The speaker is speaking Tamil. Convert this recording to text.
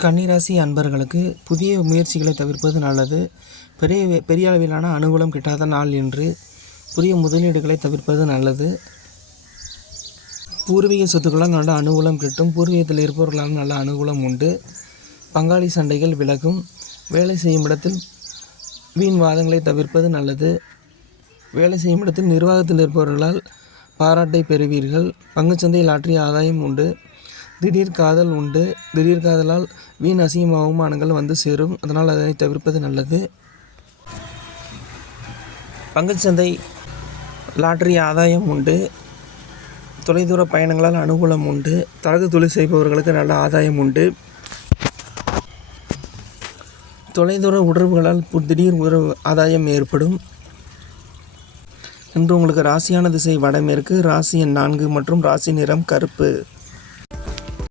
கன்னிராசி அன்பர்களுக்கு புதிய முயற்சிகளை தவிர்ப்பது நல்லது. பெரிய அளவிலான அனுகூலம் கிட்டாத நாள் என்று புதிய முதலீடுகளை தவிர்ப்பது நல்லது. பூர்வீக சொத்துக்களால் நல்ல அனுகூலம் கிட்டும். பூர்வீகத்தில் இருப்பவர்களால் நல்ல அனுகூலம் உண்டு. பங்காளி சண்டைகள் விலகும். வேலை செய்யும் இடத்தில் வீண் வாதங்களை தவிர்ப்பது நல்லது. வேலை செய்யும் இடத்தில் நிர்வாகத்தில் இருப்பவர்களால் பாராட்டை பெறுவீர்கள். பங்குச்சந்தையில் ஆற்றிய ஆதாயம் உண்டு. திடீர் காதல் உண்டு. திடீர் காதலால் வீண் அசிங்கம் அவமானங்கள் வந்து சேரும். அதனால் அதனை தவிர்ப்பது நல்லது. பங்குச்சந்தை லாட்டரி ஆதாயம் உண்டு. தொலைதூர பயணங்களால் அனுகூலம் உண்டு. தரகு தொழில் செய்பவர்களுக்கு நல்ல ஆதாயம் உண்டு. தொலைதூர உறவுகளால் திடீர் உறவு ஆதாயம் ஏற்படும். இன்று உங்களுக்கு ராசியான திசை வடமேற்கு. ராசி எண் 4 மற்றும் ராசி நிறம் கருப்பு.